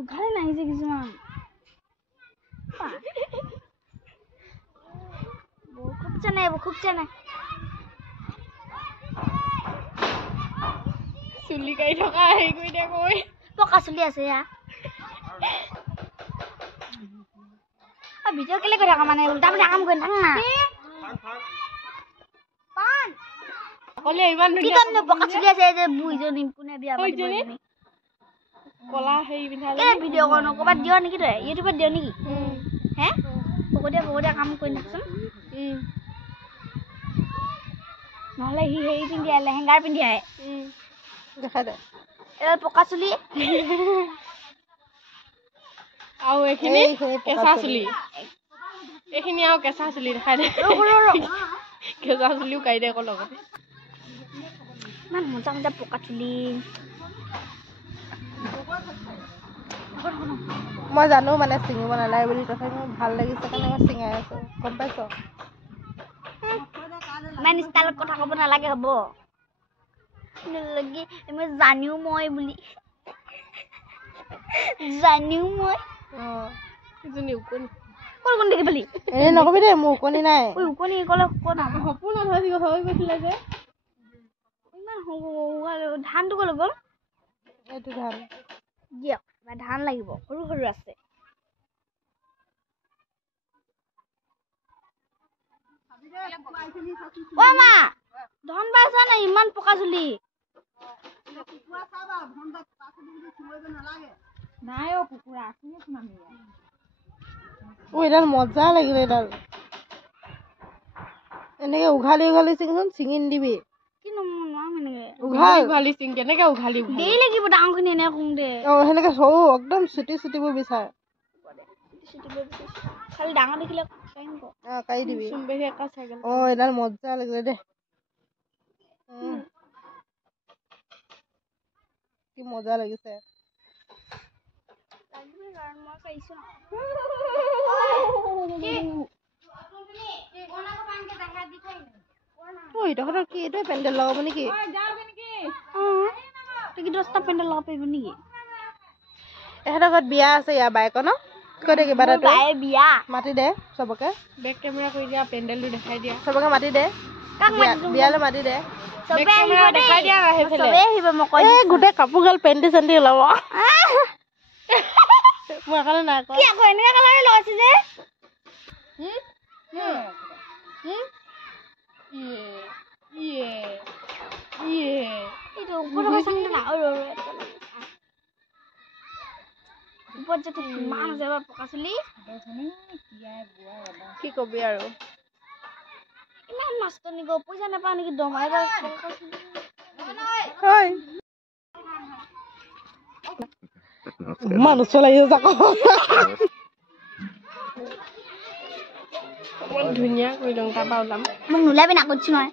উঘালে নাহিছে কিছুমান খুব জানে চুলি কাই থকা হেৰি কৰি দিয়া কৈ পকা চুলি আছে ইয়া ভিডিঅ' কেলে কৰি থাকা মানে উল্টা পুল্টা কাম কৰি থাক না পান অকলে ইমান কি কাৰণে পকা চুলি আছে যে বুইজনী কোনে বিয়া পাতিব এজনী কলা হেৰি পিন্ধা এই ভিডিঅ' কৰনো ক'বাত দিয় নেকি তই ইউটিউবত দিয় নেকি হে পকতিয়া কাম কৰি থাকচোন নহ'লে সি হেৰি পিন্ধি আহে লেহেংগাৰ পিন্ধি আহে দেখা দে এডাল পকা চুলি আৰু এইখিনি কেঁচা চুলি এইখিনি আৰু কেঁচা চুলি দেখাই দে কেঁচা চুলিও কাই দে আকৌ লগতে ইমান মজা মজা পকা চুলি মই জানো মানে চিঙিব নালাগে বুলি তথাপি মোৰ ভাল লাগিছে কাৰণে মই চিঙাই আছো গম পাইছ ইমান ষ্টাইলত কথা ক'ব নালাগে হ'ব নালাগে মই জানিও মই বুলি জানিও মই ইজনী উকনি ক'ত কোন দেখি পালি এই নকবি দে মোৰ উকনি নাই ঐ উকনি ক'লে ক'ত সপোন হৈ গৈছিলে যে ইমান ধানটো ক'লে গ'ল এইটো ধান দিয়ক ধান লাগিব সৰু সৰু আছে অ মা ধন পাইছা নাই ইমান পকা চুলি নাই অ কুকুৰা এডাল মজা লাগিলে এডাল এনেকে উঘালি উঘালি চিঙি নিদিবি কিন্তু নোৱাৰো এনেকে উঘালি চিং কেনেকে উঘালি দেৰি লাগিব ডাঙৰখিনি এনেকে কওঁতে সেনেকে সৰু একদম চুটিবোৰ বিচাৰ খালি ডাঙৰ দেখিলে কাই দিবি এডাল মজা লাগিলে দে কি মজা লাগিছে তহঁতৰ কি এইটোৱে পেণ্ডেল লগাব নেকি কি 10টা পেণ্ডেল লগাব পাৰিব নেকি এহেঁতৰ ঘৰত বিয়া আছে ইয়াৰ বাইকৰ ন কৈ দে কিবা এটা বিয়া মাতি দে চবকে বেক কেমেৰা কৰি দিয়া পেণ্ডেলটো দেখাই দিয়া চবকে মাতি দে বিয়ালৈ মাতি দে চবে আহিব দেখাই দিয়া চবে আহিব মই কৈ গোটেই কাপোৰ গাল পেণ্টি চেণ্টি ওলাব মই কাৰণে নাই কি আকৌ এনেকা কালাৰে লগাইছে যে কিমান আছে পকা চুলি কি কবি আৰু ইমান মাষ্টৰ নিব পইচা নাপাওঁ নেকি দমাই মানুহ চলাইছে আকৌ ধুনীয়া কৰি লওঁ তাৰপৰা ওলাম মোক নোলাবি না কৈছো নহয়